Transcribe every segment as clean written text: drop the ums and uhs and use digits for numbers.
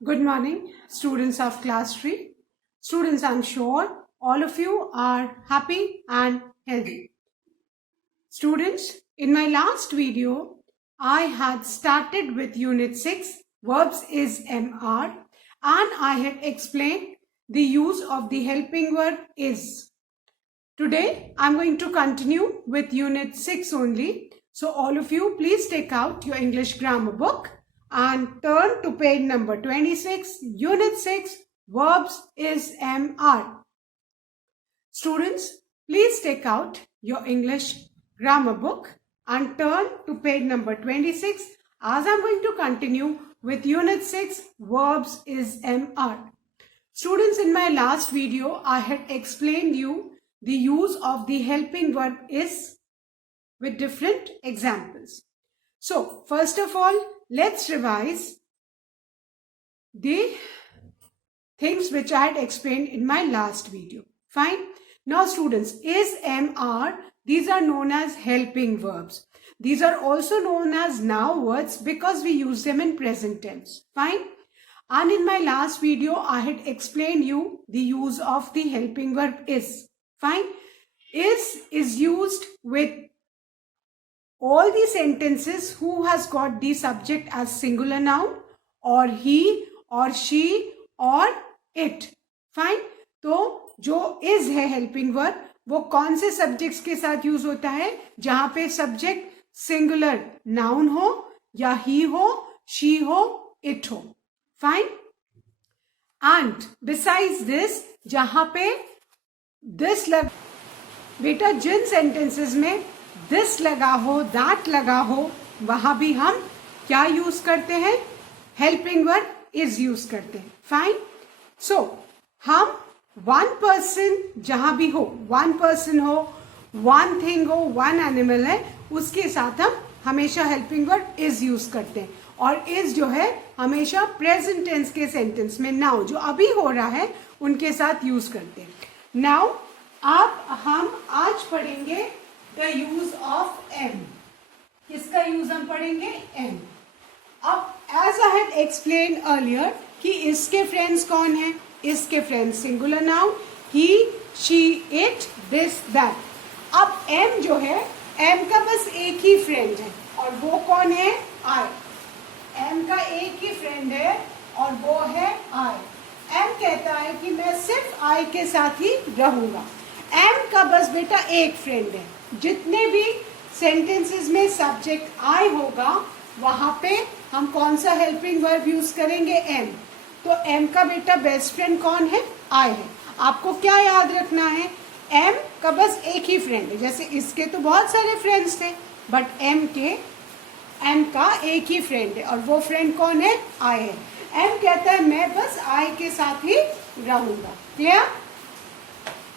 Good morning, students of class 3. Students, I'm sure all of you are happy and healthy. Students, in my last video, I had started with Unit 6, Verbs is MR, and I had explained the use of the helping verb is. Today, I'm going to continue with Unit 6 only. So all of you, please take out your English grammar book and turn to page number 26, Unit 6, Verbs is MR. Students, please take out your English grammar book and turn to page number 26 as I'm going to continue with Unit 6, Verbs is MR. Students, in my last video, I had explained you the use of the helping verb is with different examples. So, first of all, let's revise the things which I had explained in my last video. Fine. Now, students, is, MR, these are known as helping verbs. These are also known as now words because we use them in present tense. Fine. And in my last video, I had explained you the use of the helping verb is. Fine. Is used with all the sentences who has got the subject as singular noun or he or she or it. Fine. तो जो is है helping verb वो कौन से subjects के साथ use होता है जहां पे subject singular noun हो या he हो, she हो, it हो. Fine. And besides this, जहां पे this लग बेटा जिन sentences में this लगा हो, that लगा हो, वहां भी हम क्या यूज करते हैं? हेल्पिंग वर्ब is यूज करते हैं. फाइन. सो हम one person जहां भी हो, one person हो, one thing हो, one animal है, उसके साथ हम हमेशा हेल्पिंग वर्ब is यूज करते हैं. और is जो है हमेशा प्रेजेंट टेंस के सेंटेंस में नाउ जो अभी हो रहा है उनके साथ यूज करते हैं. नाउ अब हम आज पढ़ेंगे द यूज ऑफ एम. किसका यूज हम पढ़ेंगे? एम. अब as I had explain earlier कि इसके फ्रेंड्स कौन है? इसके friends singular noun he, she, it, this, that. अब एम जो है, एम का बस एक ही फ्रेंड है और वो कौन है? आई. एम का एक ही फ्रेंड है और वो है आई. एम कहता है कि मैं सिर्फ आई के साथ ही रहूंगा. एम का बस बेटा एक फ्रेंड है. जितने भी सेंटेंसेस में सब्जेक्ट आई होगा वहां पे हम कौन सा हेल्पिंग वर्ब यूज करेंगे? एम. तो एम का बेटा बेस्ट फ्रेंड कौन है? आई है. आपको क्या याद रखना है? एम का बस एक ही फ्रेंड है. जैसे इसके तो बहुत सारे फ्रेंड्स थे बट एम का एक ही फ्रेंड है और वो फ्रेंड कौन है? आई है. एम कहता है मैं बस आई के साथ ही रहूंगा. Clear?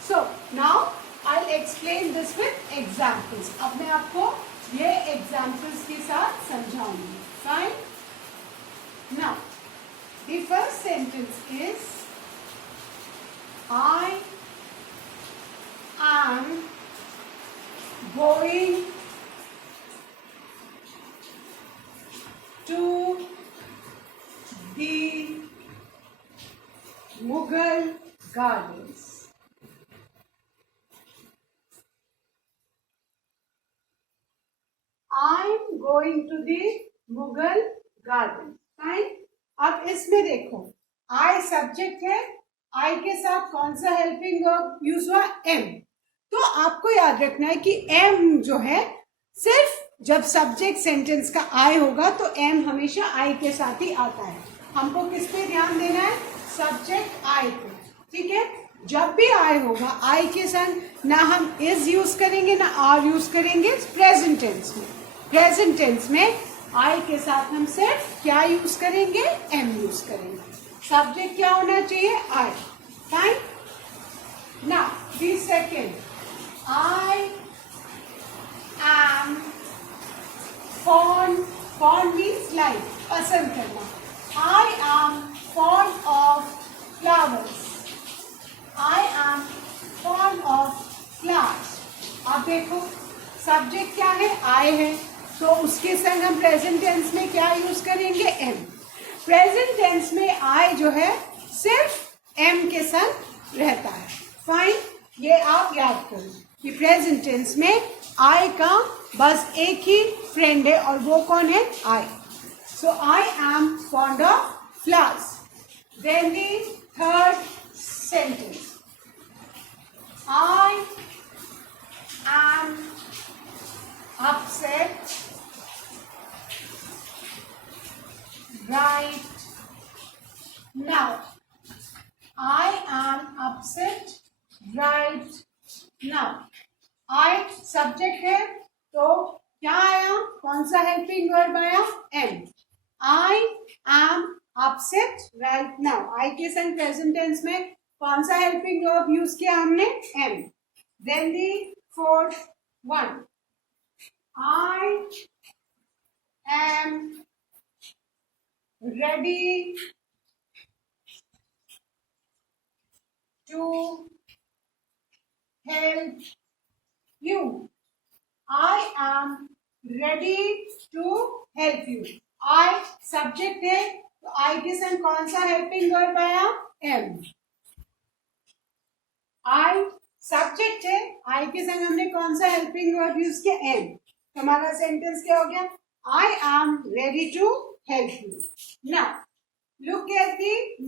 So now I'll explain this with examples. अब मैं आपको ये examples के साथ समझाऊंगी. Fine? Now, the first sentence is I am going to the Mughal Gardens. I'm going to the Mughal Garden. Fine. अब इसमें देखो I सब्जेक्ट है, I के साथ कौन सा हेल्पिंग वर्ब यूज हुआ? M. तो आपको याद रखना है कि M जो है सिर्फ जब सब्जेक्ट सेंटेंस का I होगा तो M हमेशा I के साथ ही आता है. हमको किस पे ध्यान देना है? सब्जेक्ट I पे. ठीक है. जब भी आई होगा आई के साथ ना हम इज यूज करेंगे ना आर यूज करेंगे प्रेजेंट टेंस में. प्रेजेंट टेंस में आई के साथ हम सिर्फ क्या यूज करेंगे? एम यूज करेंगे. सब्जेक्ट क्या होना चाहिए? I. Fine. Now the second I am fond means like पसंद करना. I am fond of flowers. I am fond of flowers. अब देखो सब्जेक्ट क्या है? I है. तो उसके संग हम प्रेजेंट टेंस में क्या यूज करेंगे? एम. प्रेजेंट टेंस में आई जो है सिर्फ एम के साथ रहता है। फाइन, ये आप याद करो कि प्रेजेंट टेंस में आई का बस एक ही फ्रेंड है और वो कौन है? I. So I am fond of flowers. Then the third sentence. I am upset right now. I am upset right now. I subject है तो क्या आया? कौन सा हेल्पिंग वर्ब आया? am. I am upset right now. I के संग present tense में कौन सा हेल्पिंग वर्ब यूज किया हमने? am. Then the fourth one. I am ready to help you. I am ready to help you. I subject है तो I के संग कौन सा हेल्पिंग वर्ब आया? am. आई सब्जेक्ट है, आई के संग हमने कौन सा हेल्पिंग वर्ब यूज किया? am. तो हमारा सेंटेंस क्या हो गया? I am ready to help you. Now look at the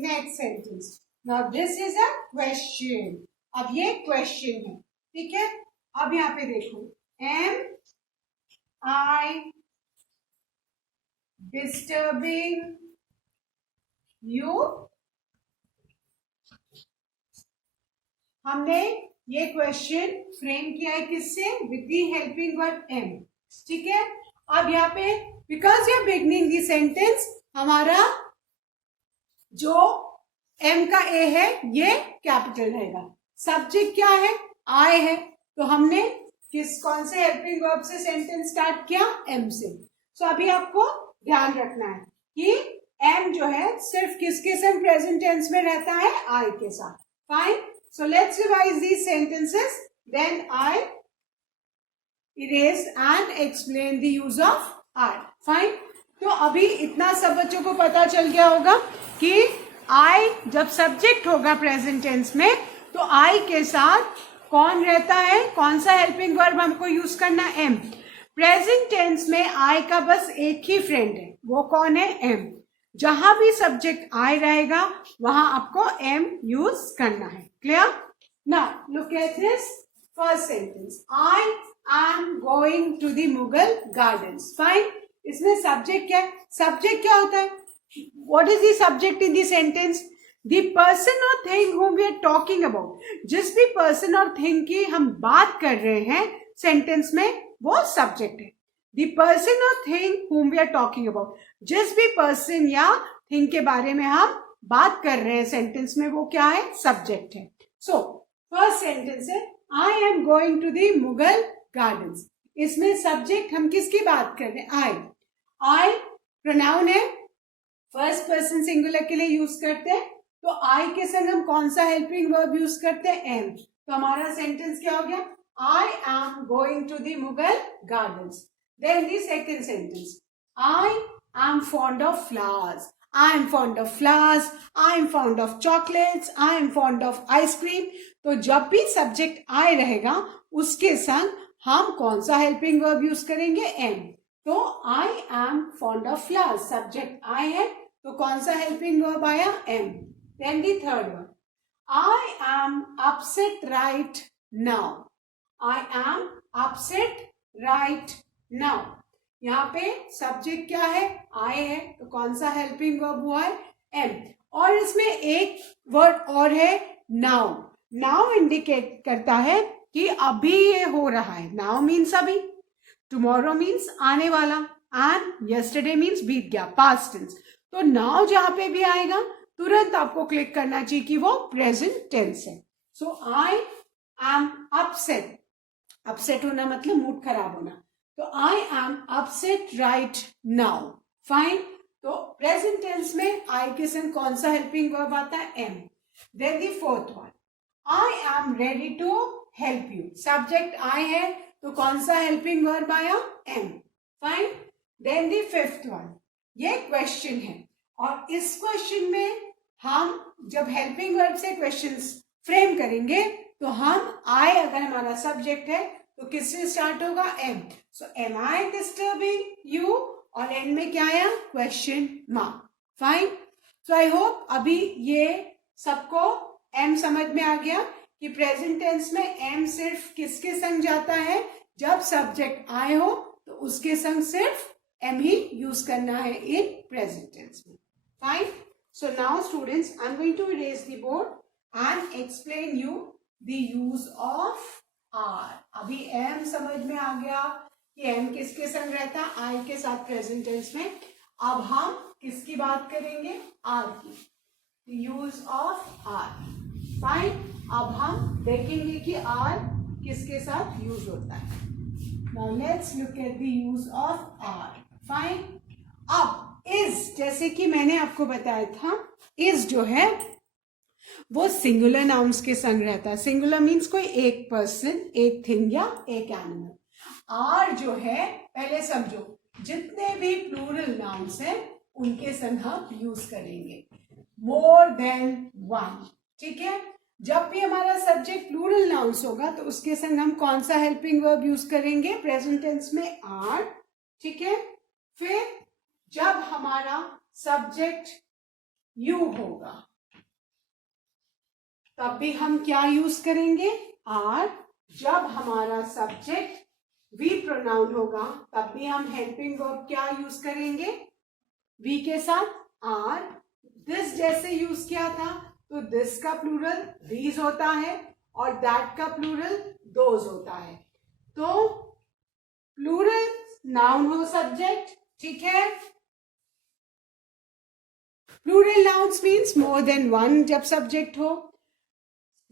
next sentence. Now this is a question. अब ये क्वेश्चन है, ठीक है। अब यहाँ पे देखो, am I disturbing you? हमने ये क्वेश्चन फ्रेम किया है किससे? With the helping verb am, ठीक है। अब यहाँ पे because you are beginning the sentence, हमारा जो m का a है ये कैपिटल रहेगा। सब्जेक्ट क्या है? I है, तो हमने कौन से हेल्पिंग वर्ब से सेंटेंस स्टार्ट किया? m से। सो अभी आपको ध्यान रखना है कि m जो है सिर्फ किसके संग प्रेजेंट टेंस में रहता है? I के साथ। Fine, so let's revise these sentences, then I erase and explain the use of I. Fine, तो अभी इतना सब बच्चों को पता चल गया होगा कि I जब सब्जेक्ट होगा प्रेजेंट टेंस में तो I के साथ कौन रहता है? कौन सा हेल्पिंग वर्ब हमको यूज करना? am. प्रेजेंट टेंस में I का बस एक ही फ्रेंड है, वो कौन है? am. जहां भी सब्जेक्ट I रहेगा वहां आपको am यूज करना है। Clear? Now look at this first sentence. I am going to the Mughal gardens. Fine, इसमें सब्जेक्ट क्या है? सब्जेक्ट क्या होता है? What is the subject in the sentence? The person or thing whom we are talking about. जिस भी person और thing की हम बात कर रहे हैं सेंटेंस में वो सब्जेक्ट है। The person or thing whom we are talking about. जिस भी person या thing के बारे में हम बात कर रहे हैं सेंटेंस में वो क्या है? सब्जेक्ट है। So फर्स्ट सेंटेंस है I am going to the Mughal gardens. इसमें सब्जेक्ट हम किसकी बात कर रहे हैं? I प्रोनाउन है, फर्स्ट पर्सन सिंगुलर के लिए यूज करते हैं, तो I के संग हम कौन सा हेल्पिंग वर्ब यूज करते हैं? am. तो हमारा सेंटेंस क्या हो गया? I am going to the Mughal gardens. Then the second sentence. I am fond of flowers. I am fond of flowers. I am fond of chocolates. I am fond of ice cream. तो जब भी subject I रहेगा उसके संग हम कौन सा helping verb use करेंगे? am. तो I am fond of flowers. Subject I है तो कौन सा हेल्पिंग वर्ब आया? am. Then the third one. I am upset right now. I am upset right now. यहाँ पे सब्जेक्ट क्या है? I है, तो कौन सा हेल्पिंग वर्ब हुआ है? am. और इसमें एक वर्ड और है now. now इंडिकेट करता है कि अभी ये हो रहा है। now मीन्स अभी, tomorrow मीन्स आने वाला, and yesterday मीन्स बीत गया, past tense. तो now जहां पे भी आएगा तुरंत आपको क्लिक करना चाहिए कि वो प्रेजेंट टेंस है। सो I am upset. अपसेट होना मतलब मूड खराब होना, तो I am upset right now. Fine, तो प्रेजेंट टेंस में I के संग कौन सा हेल्पिंग वर्ब आता है? am. Then the fourth one. I am ready to help you. Subject I है तो कौन सा हेल्पिंग वर्ब आया? am. Fine. Then the fifth one. ये क्वेश्चन है, और इस क्वेश्चन में हम जब हेल्पिंग वर्ब से क्वेश्चंस फ्रेम करेंगे तो हम आई अगर हमारा सब्जेक्ट है तो किससे स्टार्ट होगा? Am. So am I disturbing you, और एंड में क्या आया? Question mark. Fine. So I hope अभी ये सबको एम समझ में आ गया कि प्रेजेंट टेंस में एम सिर्फ किसके संग जाता है? जब सब्जेक्ट आए हो तो उसके संग सिर्फ एम ही यूज करना है इन प्रेजेंट टेंस में. Fine. So now students, I am going to erase the board and explain you the use of are. अभी एम समझ में आ गया कि एम किसके संग रहता है? आई के साथ प्रेजेंट टेंस में. अब हम किसकी बात करेंगे? आर की. Use of are. फाइन. अब हम देखेंगे कि आर किसके साथ यूज होता है. Now let's look at the use of are. Fine. अब इज, जैसे कि मैंने आपको बताया था, इज जो है वो सिंगुलर नाउन्स के संग रहता है. सिंगुलर मीन्स कोई एक पर्सन, एक थिंग या एक एनिमल. आर जो है, पहले समझो, जितने भी प्लूरल नाउन्स हैं उनके संग हम यूज करेंगे. मोर देन वन. ठीक है. जब भी हमारा सब्जेक्ट प्लूरल नाउन्स होगा तो उसके संग हम कौन सा हेल्पिंग वर्ब यूज करेंगे? प्रेजेंट टेंस में आर. ठीक है. फिर जब हमारा सब्जेक्ट यू होगा तब भी हम क्या यूज करेंगे? आर. जब हमारा सब्जेक्ट वी प्रोनाउन होगा तब भी हम हेल्पिंग वर्ब क्या यूज करेंगे? वी के साथ आर. दिस जैसे यूज किया था तो दिस का प्लूरल दीज होता है और दैट का प्लूरल दोज होता है. तो प्लूरल नाउन हो सब्जेक्ट. ठीक है. Plural nouns means more than one जब सब्जेक्ट हो,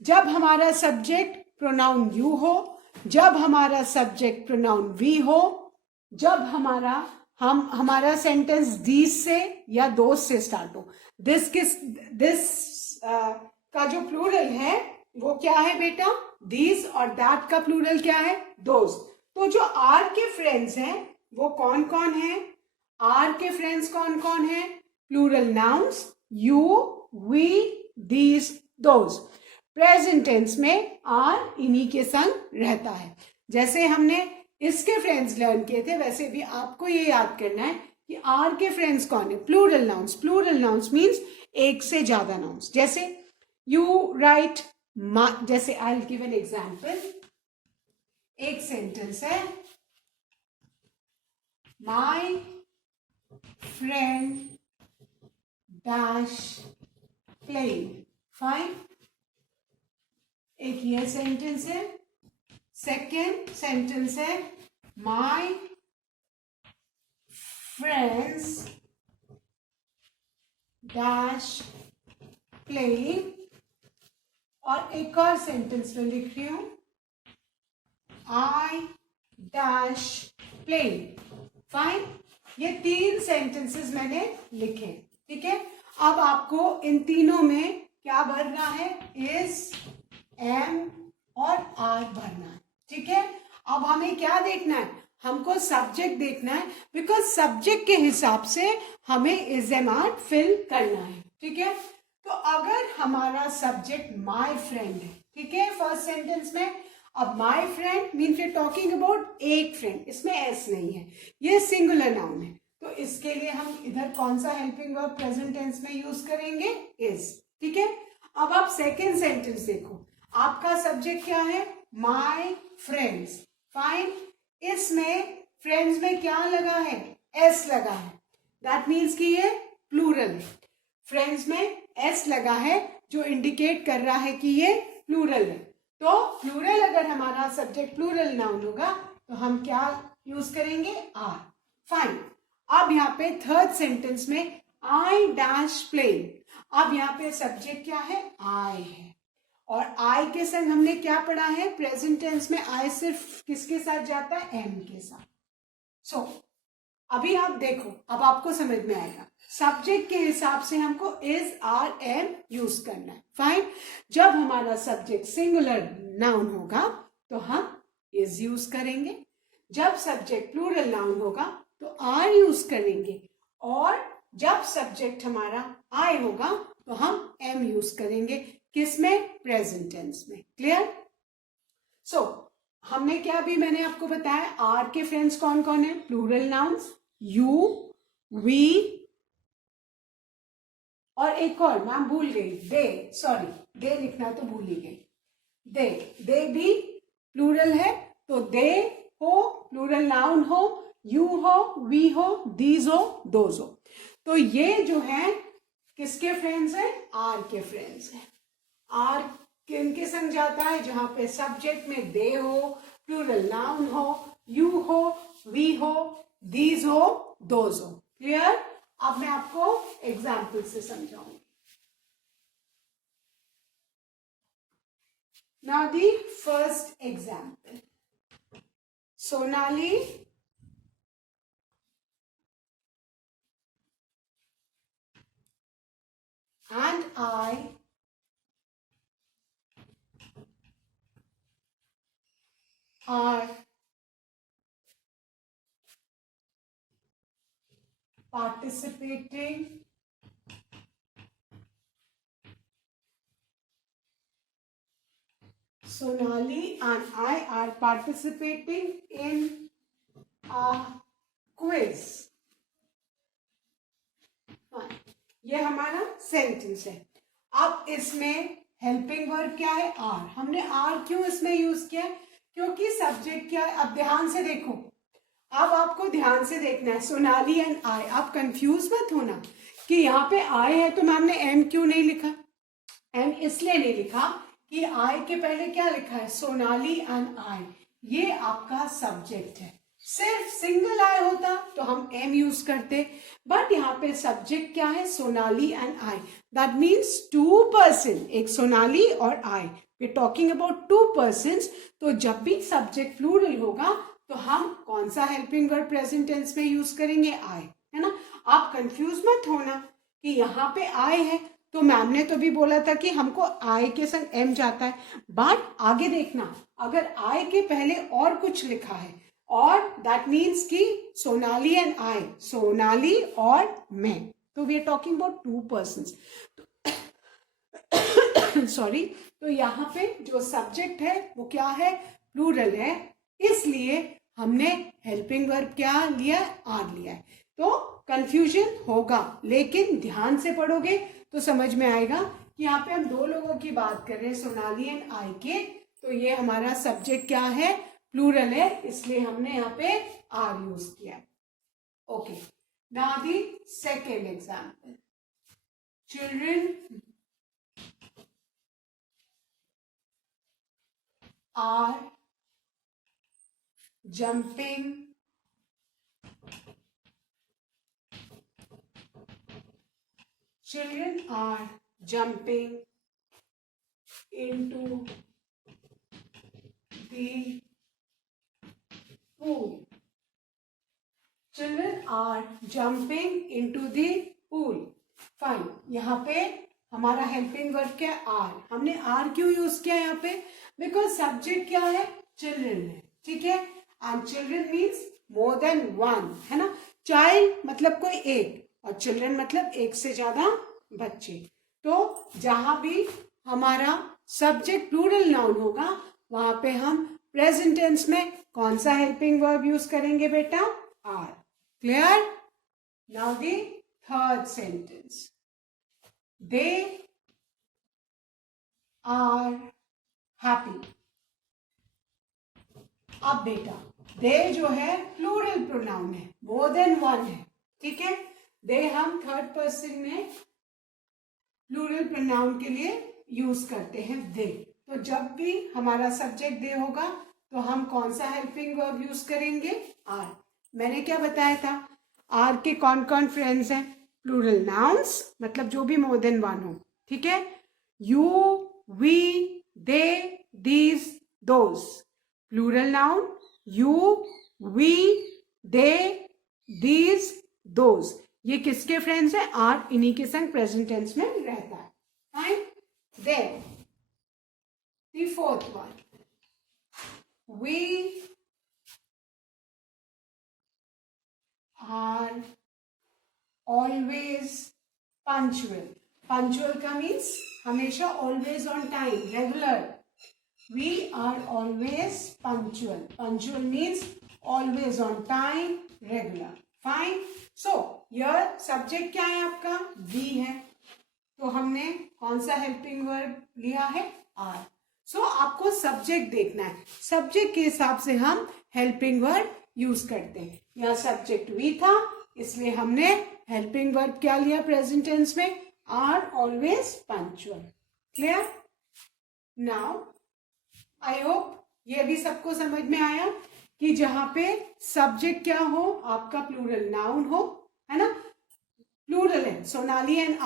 जब हमारा सब्जेक्ट प्रोनाउन यू हो, जब हमारा सब्जेक्ट प्रोनाउन वी हो, जब हमारा सेंटेंस दीज से या दोज से स्टार्ट हो. दिस का जो प्लूरल है वो क्या है बेटा? दीज. और दैट का प्लूरल क्या है? दोज. तो जो आर के फ्रेंड्स हैं वो कौन कौन है? आर के फ्रेंड्स कौन कौन है? Plural nouns you, we, these, those. Present tense में आर इन्हीं के संग रहता है. जैसे हमने इसके फ्रेंड्स लर्न किए थे वैसे भी आपको ये याद करना है कि आर के फ्रेंड्स कौन है? Plural nouns. Plural nouns means एक से ज्यादा नाउन्स. जैसे यू राइट, जैसे I will give an example. एक सेंटेंस है, my friend dash playing. Fine. एक ये सेंटेंस है. सेकेंड सेंटेंस है, माई फ्रेंड्स डैश प्लेइंग. और एक और सेंटेंस में लिख रही हूं, आई डैश प्लेइंग. फाइन. ये तीन सेंटेंसेस मैंने लिखे. ठीक है. अब आपको इन तीनों में क्या भरना है? इज, एम और आर भरना है. ठीक है. अब हमें क्या देखना है? हमको सब्जेक्ट देखना है, बिकॉज सब्जेक्ट के हिसाब से हमें इज, एम, आर फिल करना है. ठीक है. तो अगर हमारा सब्जेक्ट माई फ्रेंड है, ठीक है, फर्स्ट सेंटेंस में. अब my friend means we are talking about एक फ्रेंड. इसमें एस नहीं है, ये सिंगुलर नाउन है. तो इसके लिए हम इधर कौन सा हेल्पिंग वर्ब प्रेजेंट टेंस में यूज करेंगे? इज. ठीक है. अब आप सेकेंड सेंटेंस देखो. आपका सब्जेक्ट क्या है? My friends. फाइन. इसमें फ्रेंड्स में क्या लगा है? एस लगा है. दैट मीन्स कि ये प्लूरल है. फ्रेंड्स में एस लगा है जो इंडिकेट कर रहा है कि ये प्लूरल है. तो प्लूरल अगर हमारा सब्जेक्ट प्लूरल नाउन होगा तो हम क्या यूज करेंगे? आर. फाइन. अब यहाँ पे थर्ड सेंटेंस में आई डैश प्लेइंग. अब यहाँ पे सब्जेक्ट क्या है? आई है. और आई के संग हमने क्या पढ़ा है? प्रेजेंट टेंस में आई सिर्फ किसके साथ जाता है? एम के साथ. सो अभी आप देखो, अब आपको समझ में आएगा. सब्जेक्ट के हिसाब से हमको इज, आर, एम यूज करना है. फाइन. जब हमारा सब्जेक्ट सिंगुलर नाउन होगा तो हम इज यूज करेंगे. जब सब्जेक्ट प्लूरल नाउन होगा तो आर यूज करेंगे. और जब सब्जेक्ट हमारा आई होगा तो हम एम यूज करेंगे, किसमें? प्रेजेंट टेंस में। क्लियर? सो हमने क्या अभी मैंने आपको बताया, आर के फ्रेंड्स कौन कौन है? प्लूरल नाउन्स, यू, वी, और एक और मैम भूल गई, दे, सॉरी दे लिखना तो भूल ही गई, दे भी प्लूरल है, तो दे हो, प्लूरल नाउन हो, यू हो, वी हो, दीज हो, दोज हो। तो ये जो है किसके फ्रेंड्स हैं? आर के फ्रेंड्स हैं। आर किनके संग जाता है? जहां पे सब्जेक्ट में दे हो, प्लूरल नाउन हो, यू हो, वी हो, दीज हो, दोज हो। क्लियर? अब मैं आपको एग्जाम्पल से समझाऊंगी। Now the first example. Sonali and I are participating Sonali and I are participating in a quiz. ये हमारा सेंटेंस है। अब इसमें हेल्पिंग वर्ब क्या है? आर। हमने आर क्यों इसमें यूज किया? क्योंकि सब्जेक्ट क्या है? अब ध्यान से देखो, अब आपको ध्यान से देखना है। सोनाली एंड आई, आप कंफ्यूज मत होना कि यहाँ पे आई है तो मैम ने एम क्यों नहीं लिखा। एम इसलिए नहीं लिखा कि आई के पहले क्या लिखा है? सोनाली एंड आई, ये आपका सब्जेक्ट है। सिर्फ सिंगल आई होता तो हम एम यूज करते, बट यहाँ पे सब्जेक्ट क्या है? Sonali and I, that means two person, एक सोनाली और I, we talking about two person. तो जब भी सब्जेक्ट प्लूरल होगा तो हम कौन सा हेल्पिंग वर्ब प्रेजेंट टेंस में यूज करेंगे? आई, है ना। आप कंफ्यूज मत होना कि यहाँ पे आई है तो मैम ने तो भी बोला था कि हमको आई के संग एम जाता है, बट आगे देखना, अगर आई के पहले और कुछ लिखा है और दैट मीन्स कि सोनाली एंड आई, सोनाली और मैं, तो we are talking about two persons. Sorry, तो यहाँ पे जो सब्जेक्ट है वो क्या है? प्लूरल है, इसलिए हमने हेल्पिंग वर्ब क्या लिया? आर लिया है। तो कंफ्यूजन होगा, लेकिन ध्यान से पढ़ोगे तो समझ में आएगा कि यहाँ पे हम दो लोगों की बात कर रहे हैं, सोनाली एंड आई के। तो ये हमारा सब्जेक्ट क्या है? प्लूरल है, इसलिए हमने यहाँ पे आर यूज किया है। Okay, now the second example. Children are jumping children are jumping into the pool. Children are jumping into the pool. Fine, यहाँ पे हमारा हेल्पिंग वर्ब क्या? आर। हमने आर क्यों यूज किया यहाँ पे? बिकॉज सब्जेक्ट क्या है? चिल्ड्रन है, ठीक है। And children means more than one, है ना। चाइल्ड मतलब कोई एक, और चिल्ड्रन मतलब एक से ज्यादा बच्चे। तो जहां भी हमारा सब्जेक्ट प्लूरल नाउन होगा वहां पे हम प्रेजेंट टेंस में कौन सा हेल्पिंग वर्ब यूज करेंगे बेटा? Are. Clear? Now the third sentence. They are happy. अब बेटा दे जो है प्लूरल प्रोनाउन है, मोर देन वन है, ठीक है। दे हम थर्ड पर्सन में प्लूरल प्रोनाउन के लिए यूज करते हैं दे। तो जब भी हमारा सब्जेक्ट दे होगा तो हम कौन सा हेल्पिंग वर्ब यूज करेंगे? आर। मैंने क्या बताया था? आर के कौन कौन फ्रेंड्स हैं? प्लूरल नाउन्स, मतलब जो भी मोर देन वन हो, ठीक है। You, we, they, these, those. Plural noun you, we, they, these, those, ये किसके फ्रेंड्स है? आर, इन्हीं के संग प्रेजेंट टेंस में रहता है। Fine. Then the fourth one, we are always punctual. Punctual का मीन्स हमेशा always on time, regular. We are always punctual. Punctual means always on time, regular. Fine. So, your subject क्या है आपका? We है. तो हमने कौन सा हेल्पिंग वर्ब लिया है? आर. सो आपको सब्जेक्ट देखना है. सब्जेक्ट के हिसाब से हम हेल्पिंग वर्ब यूज करते हैं. यहाँ सब्जेक्ट वी था, इसलिए हमने हेल्पिंग वर्ब क्या लिया प्रेजेंट टेंस में? Are always punctual. Clear? Now I hope ये भी सबको समझ में आया कि जहां पे सब्जेक्ट क्या हो, आपका प्लूरल नाउन हो, है ना? प्लूरल है सोनाली एंड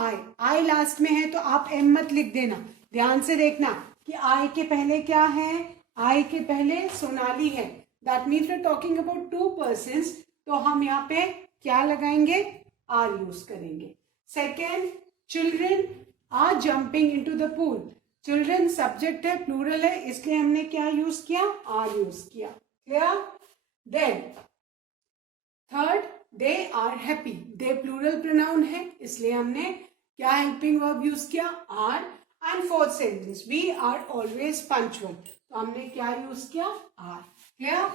आई लास्ट में है तो आप एम मत लिख देना. ध्यान से देखना कि आई के पहले क्या है? आई के पहले सोनाली है. That means we are talking about two persons, तो हम यहाँ पे क्या लगाएंगे? आर यूज करेंगे. Second, children are jumping into the pool. Children subject है, प्लूरल है, इसलिए हमने क्या यूज किया? आर यूज किया. Clear? Then third, they are happy. They plural pronoun है, इसलिए हमने क्या हेल्पिंग वर्ब यूज किया? Are. And fourth sentence, we are always punctual, तो हमने क्या यूज किया? Are. Clear?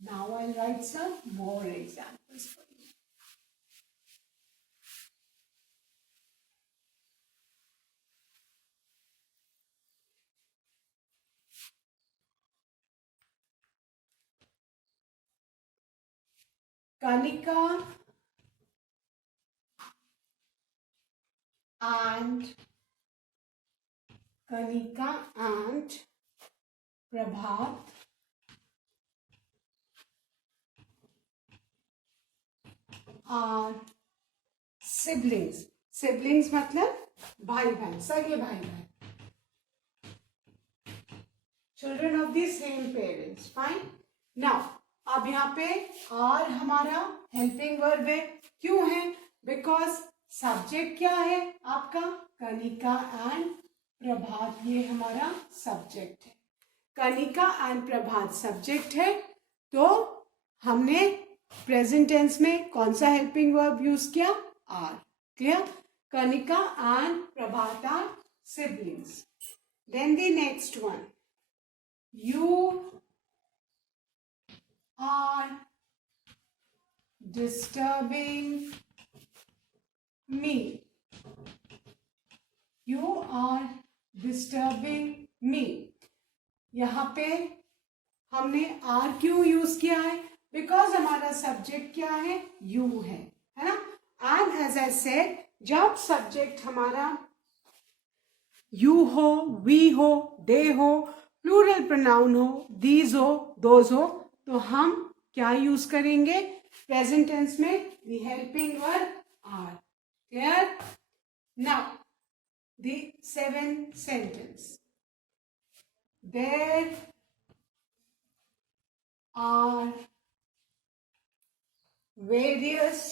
Now I write some more examples for you. Kanika and Prabhat are siblings. Siblings मतलब भाई बहन, सगे भाई बहन. Children of the same parents. Fine. Now अब यहाँ पे आर हमारा हेल्पिंग वर्ब है. क्यों है? बिकॉज सब्जेक्ट क्या है आपका? कनिका एंड प्रभात, ये हमारा सब्जेक्ट है. कनिका एंड प्रभात सब्जेक्ट है, तो हमने प्रेजेंट टेंस में कौन सा हेल्पिंग वर्ब यूज किया? Are. Clear? Kanika and Prabhat are siblings. Then the next one, you are disturbing me. You are disturbing me. यहाँ पे हमने आर क्यों यूज किया है? बिकॉज हमारा सब्जेक्ट क्या है? यू है ना? एंड एज आई सेड, जब सब्जेक्ट हमारा यू हो, वी हो, दे हो, प्लूरल प्रोनाउन हो, दीज हो, दोज हो, तो हम क्या यूज करेंगे प्रेजेंट टेंस में? The helping verb are. Clear? Now the seventh sentence, there are various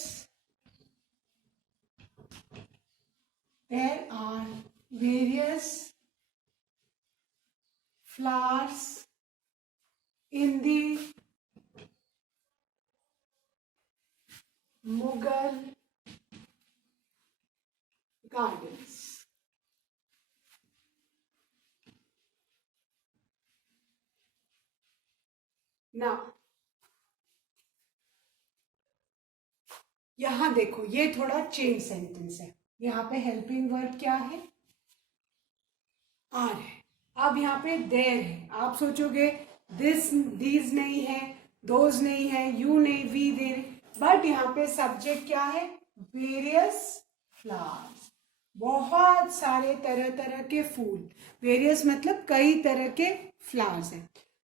flowers in the Mughal gardens. Now, यहां देखो, ये थोड़ा चेंज सेंटेंस है. यहाँ पे हेल्पिंग वर्ब क्या है? आर है. अब यहाँ पे देयर है. आप सोचोगे दिस, दीज नहीं है, दोज नहीं है, यू नहीं, वी, दे नहीं, बट यहाँ पे सब्जेक्ट क्या है? Various flowers. बहुत सारे तरह तरह के फूल. वेरियस मतलब कई तरह के फ्लावर्स है,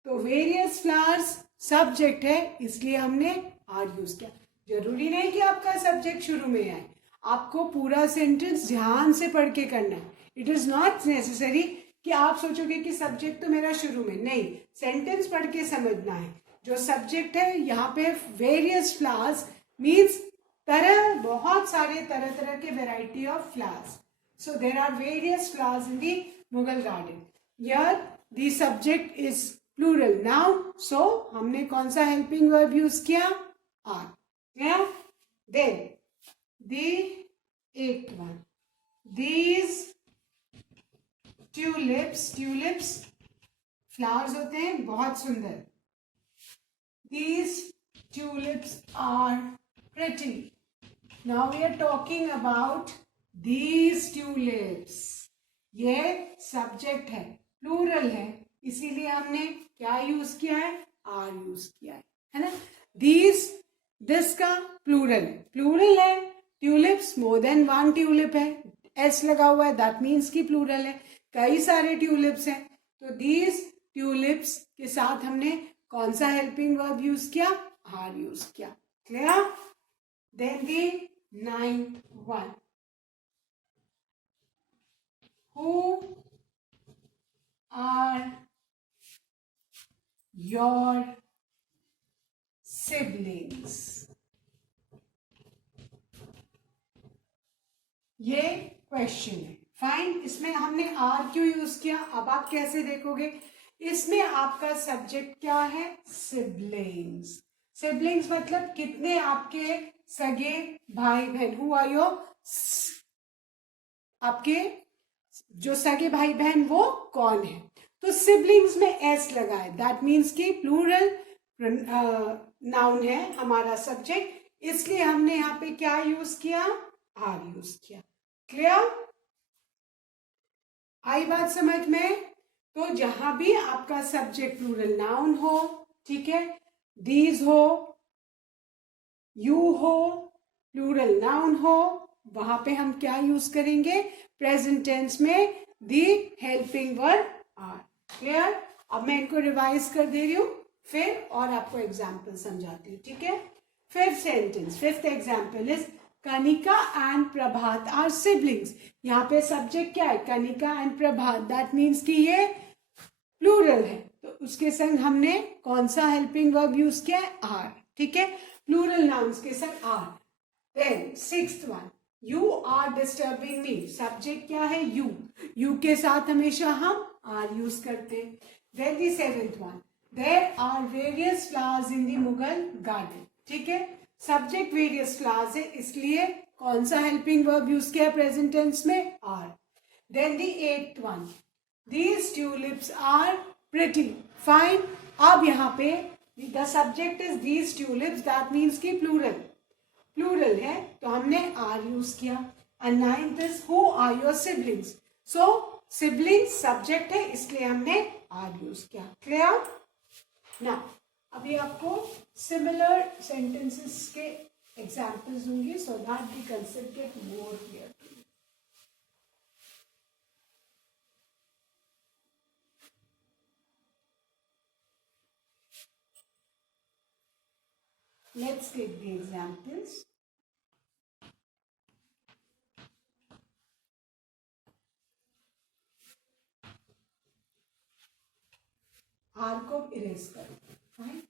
तो वेरियस फ्लावर्स सब्जेक्ट है, इसलिए हमने आर यूज किया. जरूरी नहीं कि आपका सब्जेक्ट शुरू में आए, आपको पूरा सेंटेंस ध्यान से पढ़ के करना है. इट इज नॉट नेसेसरी कि आप सोचोगे कि सब्जेक्ट तो मेरा शुरू में नहीं. सेंटेंस पढ़ के समझना है. जो सब्जेक्ट है यहाँ पे वेरियस फ्लावर्स मीन्स तरह, बहुत सारे तरह तरह के variety of flowers. So there are various flowers in the Mughal garden. Here the subject is plural noun, so हमने कौन सा हेल्पिंग वर्ब यूज किया? Are. Then The eighth one. These tulips flowers होते हैं बहुत सुंदर. These tulips are pretty. Now we are talking about these tulips. ये subject है, प्लूरल है, इसीलिए हमने क्या यूज किया है, आर यूज किया है ना. दिस का प्लूरल है. ट्यूलिप्स मोर देन वन ट्यूलिप है, एस लगा हुआ है, दैट मीन्स की प्लूरल है. कई सारे ट्यूलिप्स हैं, तो दीज ट्यूलिप्स के साथ हमने कौन सा हेल्पिंग वर्ब यूज किया, आर यूज किया. Clear. Then the ninth one. Who are your siblings? ये क्वेश्चन है. फाइन. इसमें हमने आर क्यों यूज किया, अब आप कैसे देखोगे. इसमें आपका सब्जेक्ट क्या है, सिबलिंग्स. सिबलिंग्स मतलब कितने आपके सगे भाई बहन. हु आर योर, आपके जो सगे भाई बहन वो कौन है. तो सिबलिंग्स में एस लगा है, दैट मीन्स की प्लूरल नाउन है हमारा सब्जेक्ट, इसलिए हमने यहाँ पे क्या यूज किया, आर यूज किया. क्लियर. आई बात समझ में. तो जहां भी आपका सब्जेक्ट प्लूरल नाउन हो, ठीक है, दीज हो, यू हो, प्लूरल नाउन हो, वहां पे हम क्या यूज करेंगे, प्रेजेंट टेंस में दी हेल्पिंग वर्ब आर. क्लियर. अब मैं इनको रिवाइज कर दे रही हूं, फिर और आपको एग्जाम्पल समझाती हूँ. ठीक है. Fifth sentence, fifth example is Kanika and Prabhat are siblings. यहाँ पे सब्जेक्ट क्या है, Kanika and Prabhat, that means कि ये प्लूरल है, तो उसके संग हमने कौन सा हेल्पिंग वर्ब यूज किया है, आर. ठीक है. प्लूरल नाउन्स के संग are. Then sixth one, you are disturbing me. Subject क्या है, यू के साथ हमेशा हम आर यूज करते हैं. Then the seventh one, there are various flowers in the Mughal garden. ठीक है. सब्जेक्ट वेरियस फ्लावर्स है, इसलिए कौन सा हेल्पिंग वर्ब यूज किया प्रेजेंट टेंस में, are. Then the eighth one, these tulips are pretty. Fine. अब यहाँ पे the subject is these tulips, that means की प्लूरल है, तो हमने आर यूज किया. And ninth is who are your siblings. So siblings subject है, इसलिए हमने आर यूज किया. क्लियर. ना अभी आपको सिमिलर सेंटेंसेस के एग्जाम्पल्स दूंगी, so that the concept get more clear. Let's take the examples. Are को इरेज करो. Fine.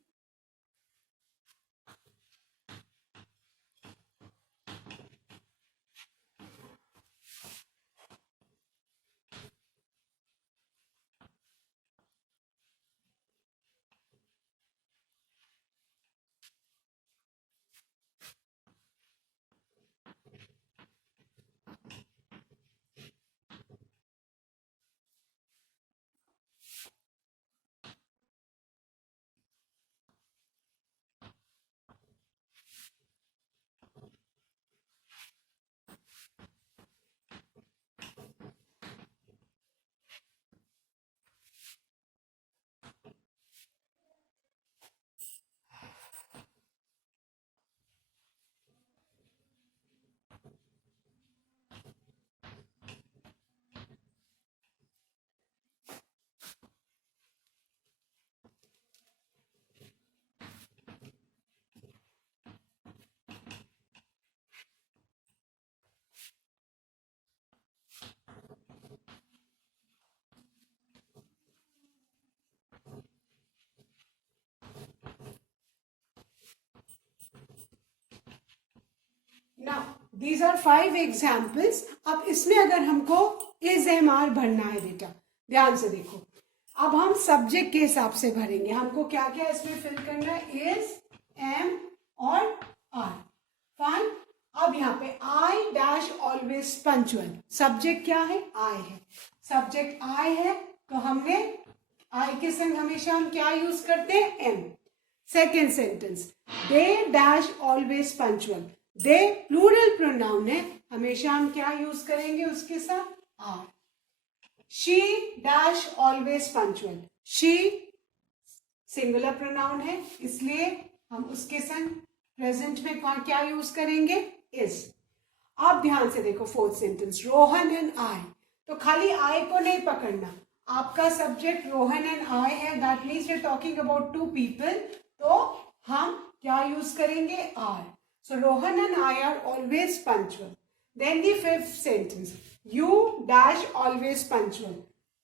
Now, these are 5 examples. अब इसमें अगर हमको इज एम आर भरना है बेटा, ध्यान से देखो. अब हम सब्जेक्ट के हिसाब से भरेंगे. हमको क्या क्या इसमें फिल करना है, इज, एम और आर. फाइन. अब यहाँ पे I dash always punctual, subject क्या है? आई है, सब्जेक्ट आई है, तो हमने आई के संग हमेशा हम क्या यूज करते हैं? Am. Second sentence, they dash always punctual, they plural pronoun है, हमेशा हम क्या यूज करेंगे उसके साथ? Are. She dash always punctual, she singular pronoun है, इसलिए हम उसके संग प्रेजेंट में क्या यूज करेंगे? इज। अब ध्यान से देखो फोर्थ सेंटेंस, रोहन एंड आई, तो खाली आई को नहीं पकड़ना, आपका सब्जेक्ट रोहन एंड आई है, that means we are talking about two people, तो हम क्या यूज करेंगे? Are. So Rohan and I are always punctual. Then the fifth sentence, you dash always punctual,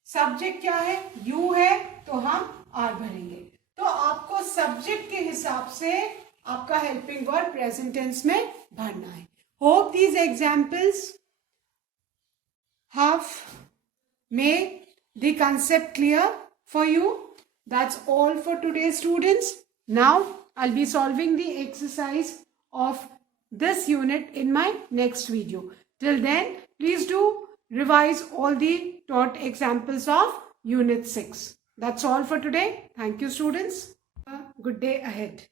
subject क्या है? यू है, तो हम आर भरेंगे। तो आपको सब्जेक्ट के हिसाब से आपका हेल्पिंग वर्ब प्रेजेंट टेंस में भरना है। Hope these examples have made the concept clear for you. That's all for today, students. Now I'll be solving the exercise of this unit in my next video. Till then, please do revise all the taught examples of unit 6. That's all for today. Thank you, students. Good day ahead.